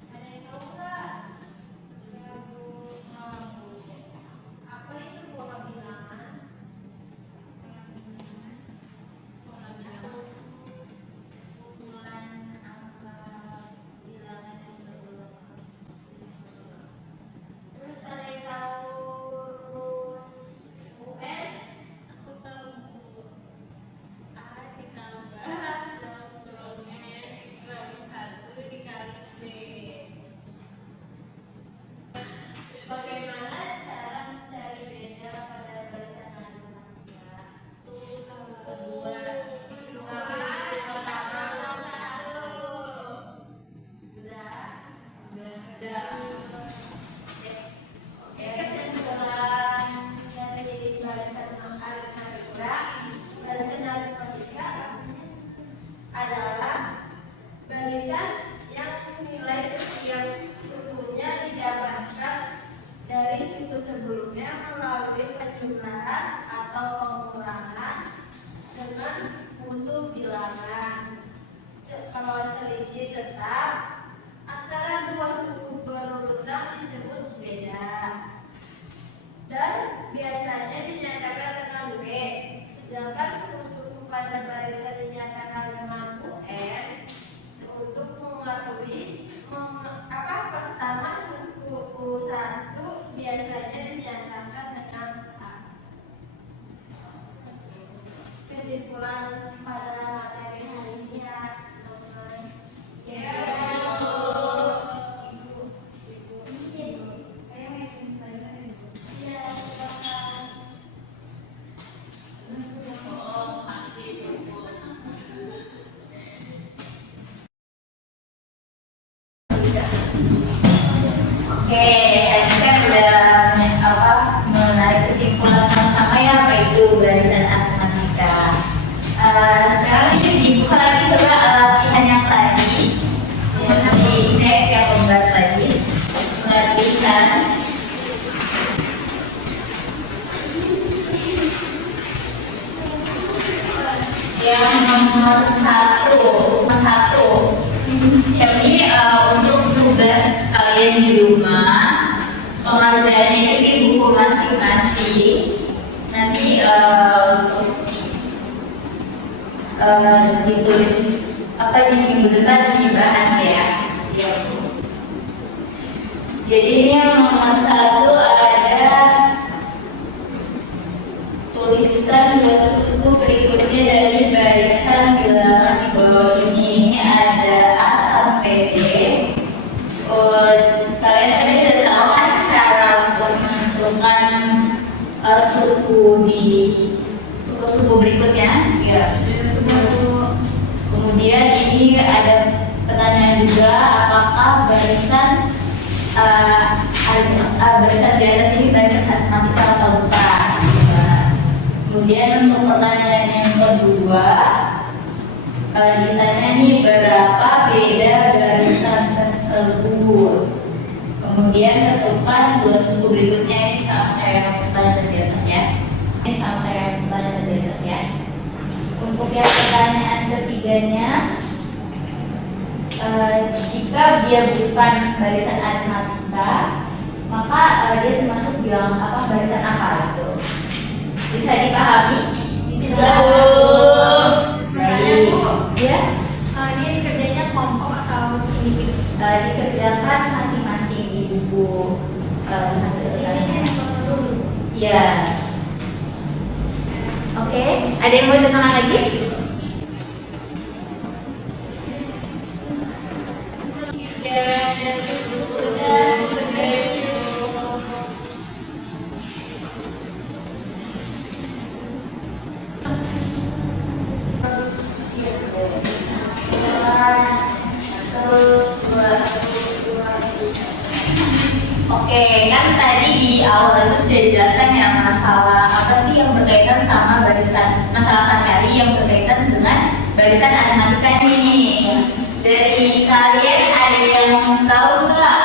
Ada yang tahu nggak? Apa itu pola bilangan? Pola bilangan kumpulan angka bilangan yang berulang. Terus ada yang tahu rumus UN? Aku tahu Bu. A ditambah 6 kurang N kurang 1 dikali B. Bagaimana cara mencari beda pada barisan matematika? Terus yang kedua dikali 1 tambah 1. Udah. Oke, kesimpulan dari barisan aritmatika. Barisan aritmatika adalah barisan yang nilai setiap sukunya didapatkan dari suku sebelumnya melalui penjumlahan atau pengurangan dengan mutu bilangan. Kalau selisih tetap antara dua suku berurutan disebut beda dan biasanya dinyatakan dengan W, sedangkan suku-suku pada barisan dinyatakan dengan UN. Untuk mengetahui pertama suku satu biasanya dinyatakan dengan A. Kesimpulan pada materi hari ini ya, teman-teman. Ya. Ibu. Iya dong. Saya mau ikut pelajaran itu. Ya, silakan. Oke, tadi kan udah menarik kesimpulan sama-sama ya apa itu barisan aritmatika. Sekarang ini dibuka lagi coba latihan yang tadi. Nanti cek yang membuat tadi. Perhatikan. Yang nomor satu. Jadi untuk tugas kalian di rumah, pengerjaannya itu di buku masing-masing. Nanti ditulis apa di minggu depan dibahas ya. Jadi ini yang nomor satu ada tuliskan dua suku berikutnya dari barisan bilangan di bawah ini. Ini ada A sampai D. Kalian tadi sudah suku di suku-suku berikutnya. Ya, kemudian ini ada pertanyaan juga, apakah barisan barisan di atas ini barisan aritmatika atau bukan? Kemudian untuk pertanyaan yang kedua, ditanya nih berapa beda barisan tersebut. Kemudian tentukan dua suku berikutnya, ini sama kayak pertanyaan di atas ya. Ini sama kayak pertanyaan di atas ya. Untuk yang pertanyaan ketiganya, jika dia bukan barisan aritmatika, maka dia termasuk bilang apa, barisan apa itu? Bisa dipahami? Bisa. Baik. Ya? Dia dikerjanya kelompok atau individu? Dikerjakan masing-masing di buku ya. Oke, ada yang mau ditanya lagi? Oke, kan tadi di awal itu sudah dijelaskan ya masalah apa sih yang berkaitan sama barisan, masalah sehari-hari yang berkaitan dengan barisan aritmatika nih. Dari kalian ada yang tahu nggak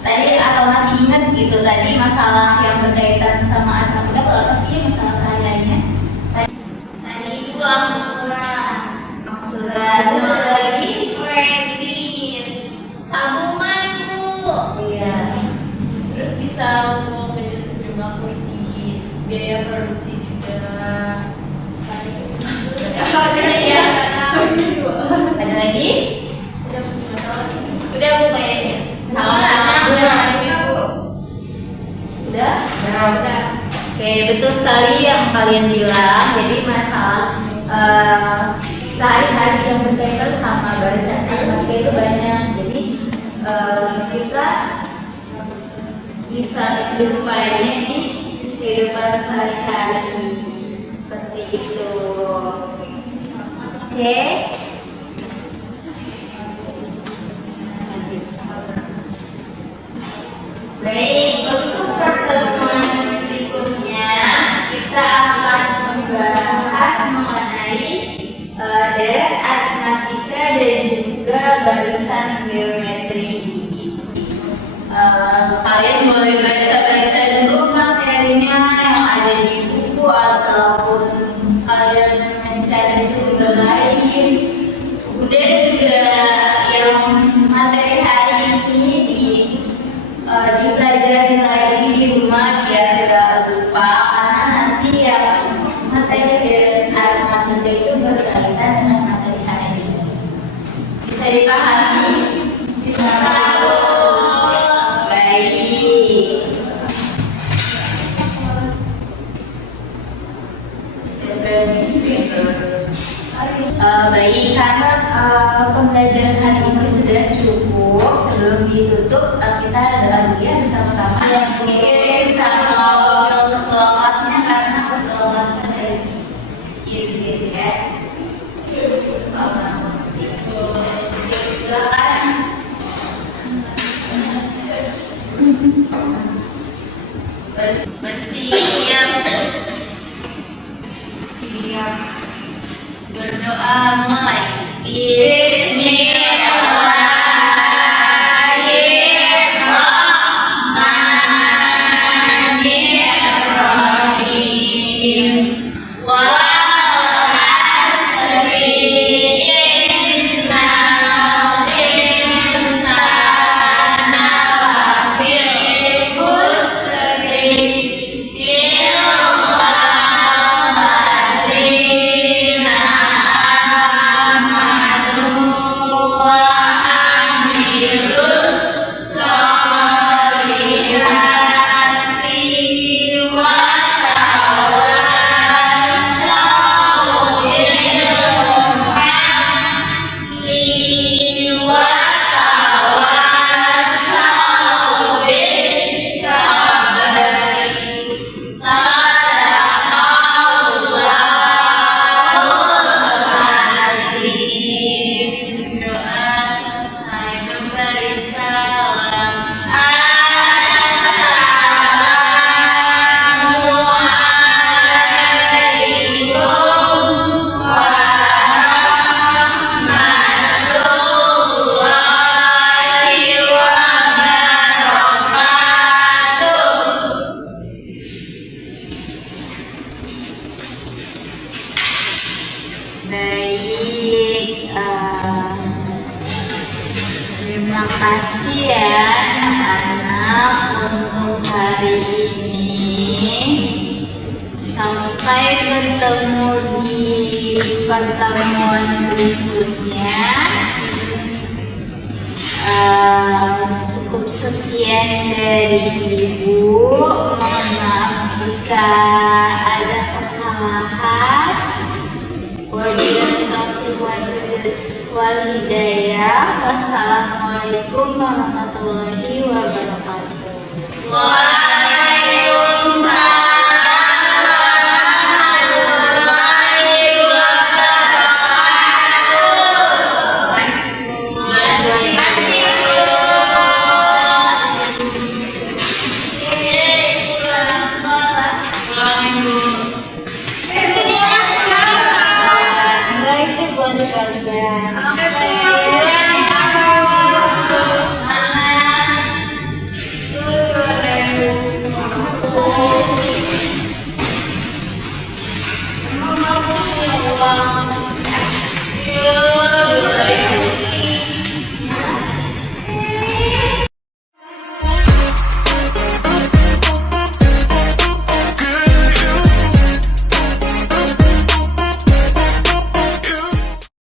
tadi atau masih ingat gitu tadi masalah yang berkaitan sama aritmatika itu apa sih masalah sehari-harinya? Tadi itu angsuran, terus lagi Kredit, tabungan Bu. iya. Terus bisa untuk menjual sejumlah kursi, biaya produksi juga. Ya, Ada lagi? udah Bu kayaknya. Sama-sama. Udah? Udah. Oke, betul sekali yang kalian bilang. Jadi masalah sehari-hari yang berkaitan sama barisan aritmatika itu banyak. Jadi kita bisa menjumpainya di kehidupan sehari-hari seperti itu. Oke. Baik, untuk pertemuan berikutnya kita akan membahas mengenai deret aritmatika dan juga barisan geometri. Kalian boleh baca-baca dulu materinya yang ada di buku ataupun kalian mencari sumber lain. Kemudian juga yang materi hari ini dipelajari lagi di rumah biar gak lupa, karena nanti yang materi dari aritmatika itu berkaitan dengan materi hari ini. Bisa dipahami? Bisa. Baik. Baik, karena pembelajaran hari ini sudah cukup. Sebelum ditutup, kita ada lagi ya bersama-sama yang mungkin sama ngobrol ketua kelasnya, karena ketua kelasnya dari izin ya. Silakan. Bersiap. Berdoa mulai. Bismillahirrahmanirrahim. Wal asri innal insana lafii khusri illa allazina amanu kasih ya anak-anak untuk hari ini. Sampai bertemu di pertemuan berikutnya. Cukup sekian dari Ibu. Mohon maaf jika ada kesalahan. Wabillahi taufiq wal hidayah. Wassalamualaikum warahmatullahi wabarakatuh.